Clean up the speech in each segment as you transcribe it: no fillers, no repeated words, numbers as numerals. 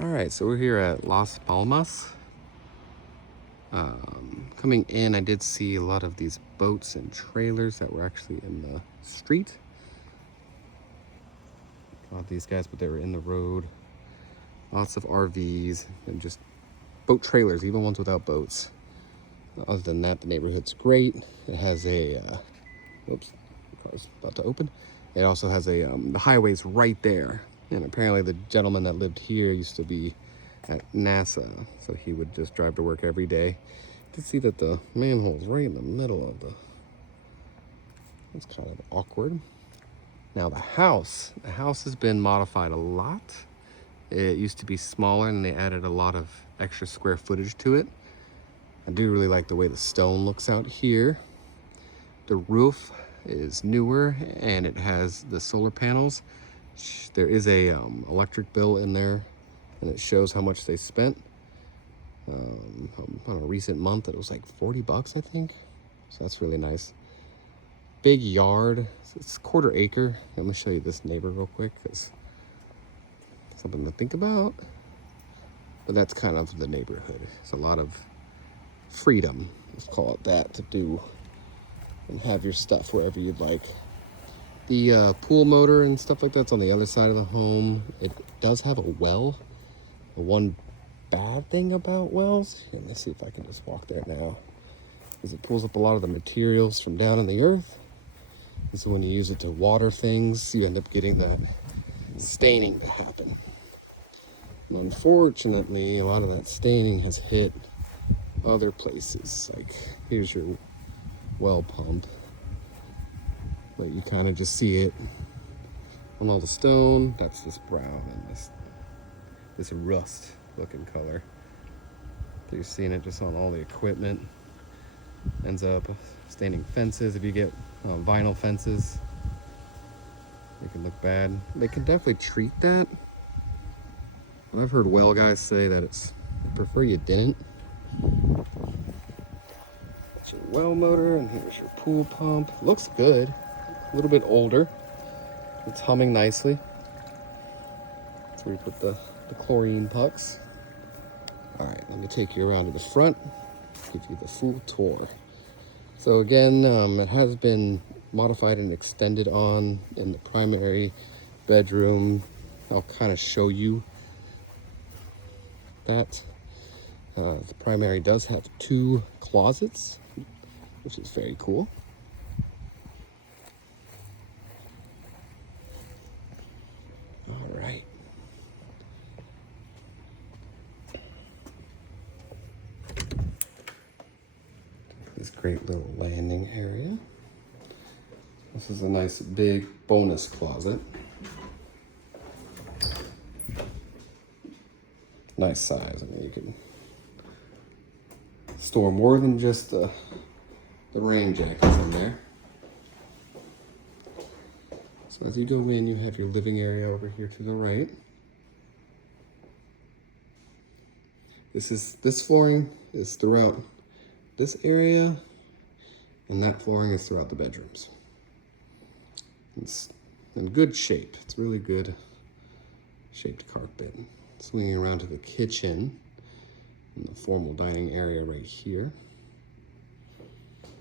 All right, so we're here at Las Palmas. Coming in, I did see a lot of these boats and trailers that were actually in the street. A lot of these guys, but they were in the road. Lots of RVs and just boat trailers, even ones without boats. Other than that, the neighborhood's great. It has a, whoops, the car's about to open. It also has a, the highway's right there. And apparently the gentleman that lived here used to be at NASA, so he would just drive to work every day. You can see that the manhole's right in the middle of the, it's kind of awkward. Now the house has been modified a lot. It used to be smaller and they added a lot of extra square footage to it. I do really like the way the stone looks out here. The roof is newer and it has the solar panels. There is a electric bill in there and it shows how much they spent. On a recent month, it was like 40 bucks, I think. So that's really nice. Big yard, it's 1/4 acre. I'm gonna show you this neighbor real quick because something to think about. But that's kind of the neighborhood. It's a lot of freedom, let's call it that, to do and have your stuff wherever you'd like. The pool motor and stuff like that's on the other side of the home. It does have a well. The one bad thing about wells, and let's see if I can just walk there now, is it pulls up a lot of the materials from down in the earth. And so when you use it to water things, you end up getting that staining to happen. And unfortunately, a lot of that staining has hit other places. Like here's your well pump, but you kind of just see it on all the stone. That's this brown and this rust looking color. So you're seeing it just on all the equipment. Ends up staining fences. If you get vinyl fences, they can look bad. They can definitely treat that. But I've heard well guys say that it's prefer you didn't. That's your well motor, and here's your pool pump. Looks good. A little bit older. It's humming nicely. That's where you put the chlorine pucks. All right, let me take you around to the front, give you the full tour. So again, it has been modified and extended on in the primary bedroom. I'll kind of show you that. The primary does have 2 closets, which is very cool. All right. This great little landing area. This is a nice big bonus closet. Nice size. I mean, you can store more than just the rain jackets in there. So as you go in, you have your living area over here to the right. This flooring is throughout this area, and that flooring is throughout the bedrooms. It's in good shape. It's really good shaped carpet. Swinging around to the kitchen and the formal dining area right here.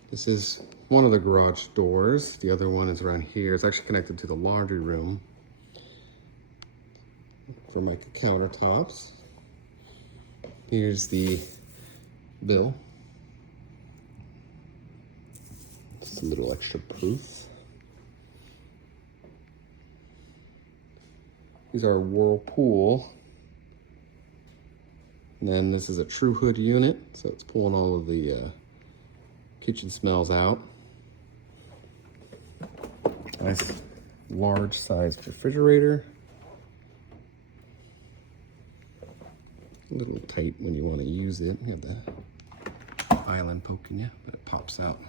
This is one of the garage doors. The other one is around here. It's actually connected to the laundry room for my countertops. Here's the bill. Just a little extra proof. These are Whirlpool. And then this is a True Hood unit, so it's pulling all of the kitchen smells out. Nice large sized refrigerator. A little tight when you want to use it. You have the island poking you, but it pops out.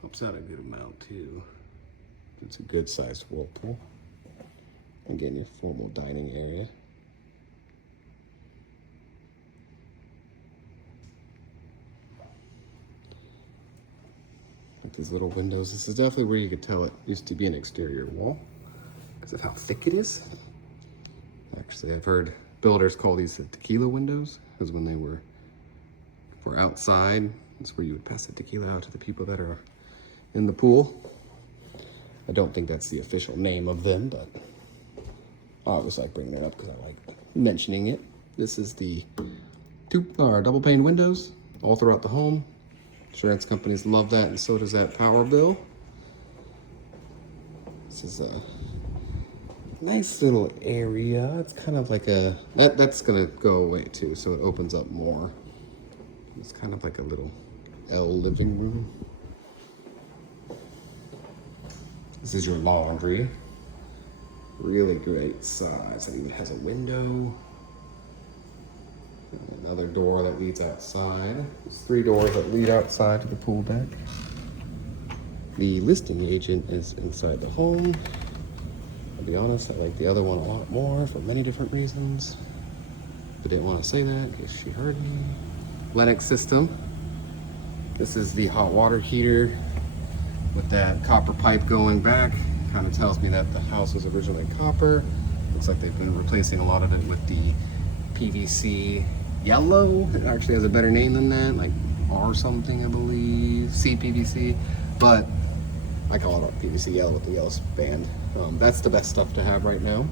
Pops out a good amount too. It's a good sized Whirlpool. Again, your formal dining area. Like these little windows. This is definitely where you could tell it used to be an exterior wall because of how thick it is. Actually, I've heard builders call these the tequila windows, because when they were outside, that's where you would pass the tequila out to the people that are in the pool. I don't think that's the official name of them, but I always like bringing it up because I like mentioning it. This is the double pane windows all throughout the home. Insurance companies love that, and so does that power bill. This is a nice little area. It's kind of like that's gonna go away too, so it opens up more. It's kind of like a little L living room. This is your laundry. Really great size. It even has a window. Another door that leads outside. There's 3 doors that lead outside to the pool deck. The listing agent is inside the home. I'll be honest, I like the other one a lot more for many different reasons. I didn't want to say that in case she heard me. Lennox system. This is the hot water heater with that copper pipe going back. Kind of tells me that the house was originally copper. Looks like they've been replacing a lot of it with the PVC yellow. It actually has a better name than that, like R something, I believe, CPVC, but I call it PVC yellow with the yellow band. That's the best stuff to have right now.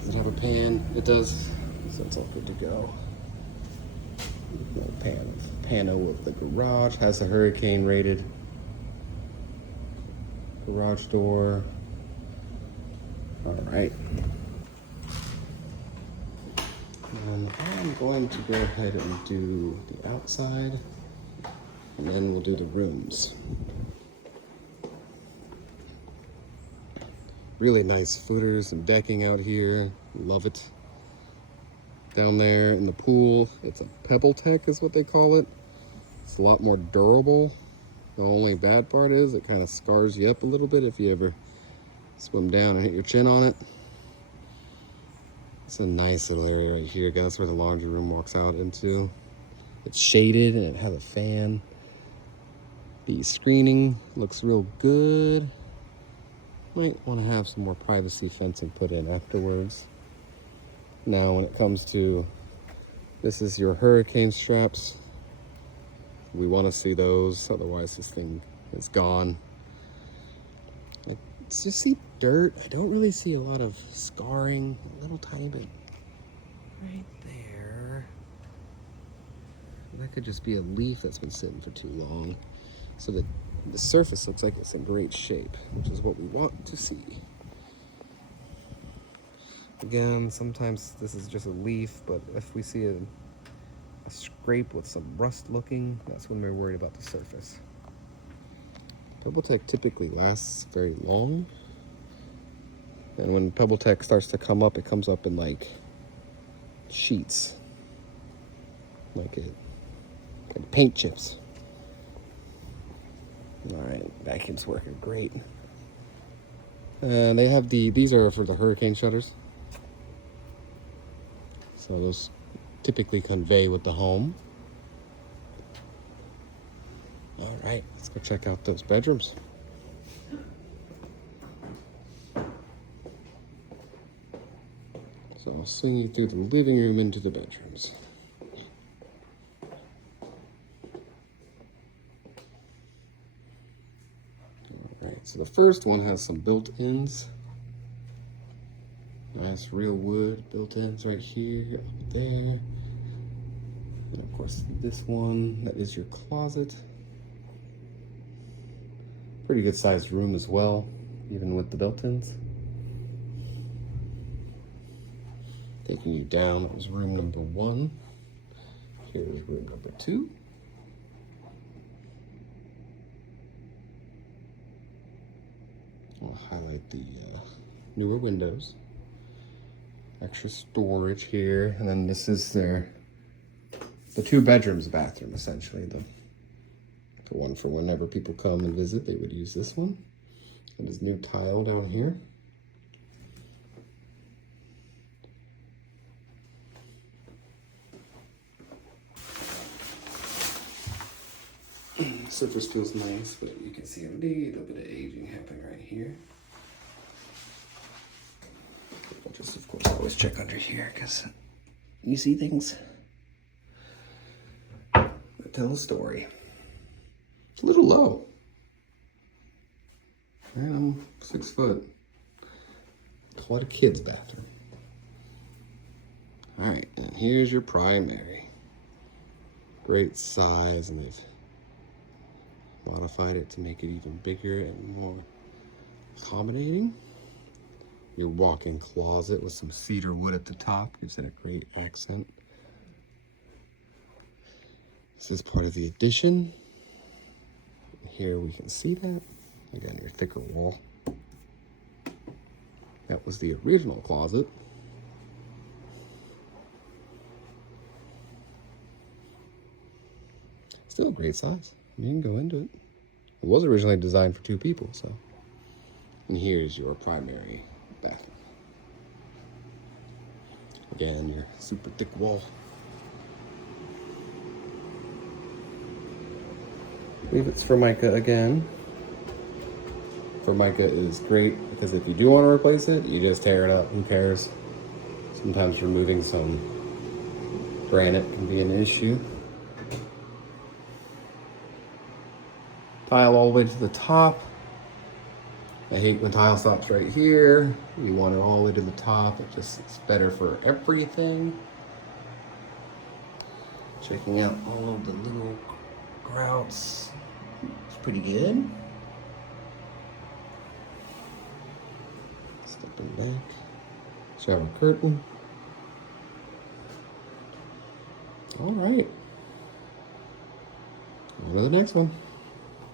Does it have a pan? It does, so it's all good to go. Pano of the garage, has a hurricane rated garage door. All right. And I'm going to go ahead and do the outside, and then we'll do the rooms. Really nice footers and decking out here. Love it. Down there in the pool, it's a Pebble Tech is what they call it. It's a lot more durable. The only bad part is it kind of scars you up a little bit if you ever swim down and hit your chin on it. It's a nice little area right here. That's where the laundry room walks out into. It's shaded and it has a fan. The screening looks real good. Might want to have some more privacy fencing put in afterwards. Now when it comes to, this is your hurricane straps. We want to see those, otherwise this thing is gone. I just see dirt. I don't really see a lot of scarring. A little tiny bit right there. That could just be a leaf that's been sitting for too long. So the surface looks like it's in great shape, which is what we want to see. Again, sometimes this is just a leaf, but if we see a scrape with some rust looking, that's when we're worried about the surface. Pebble Tech typically lasts very long. And when Pebble Tech starts to come up, it comes up in like sheets. Like paint chips. All right, vacuum's working great. And they have these are for the hurricane shutters. So those typically convey with the home. All right, let's go check out those bedrooms. So I'll swing you through the living room into the bedrooms. All right, so the first one has some built-ins. Nice real wood built-ins right here, up there. And of course, this one, that is your closet. Pretty good sized room as well, even with the built-ins. Taking you down, that was room number 1. Here's room number 2. I'll highlight the newer windows. Extra storage here, and then this is the 2 bedrooms bathroom, essentially. The one for whenever people come and visit, they would use this one. And there's new tile down here. Surface feels nice, but you can see a little bit of aging happening right here. I'll just, of course, always always check under here because you see things that tell a story. It's a little low. And I'm 6 foot. Quite a kid's bathroom. All right, and here's your primary. Great size, and they've modified it to make it even bigger and more accommodating. Your walk-in closet with some cedar wood at the top gives it a great accent. This is part of the addition. Here we can see that. Again, your thicker wall. That was the original closet. Still a great size. You can go into it. It was originally designed for 2 people, so. And here's your primary bathroom. Again, your super thick wall. I believe it's Formica again. Formica is great because if you do want to replace it, you just tear it up. Who cares? Sometimes removing some granite can be an issue. Tile all the way to the top. I hate when tile stops right here. You want it all the way to the top. It's better for everything. Checking out all of the little grouts. It's pretty good. Stepping back. Shower curtain. All right. On to the next one.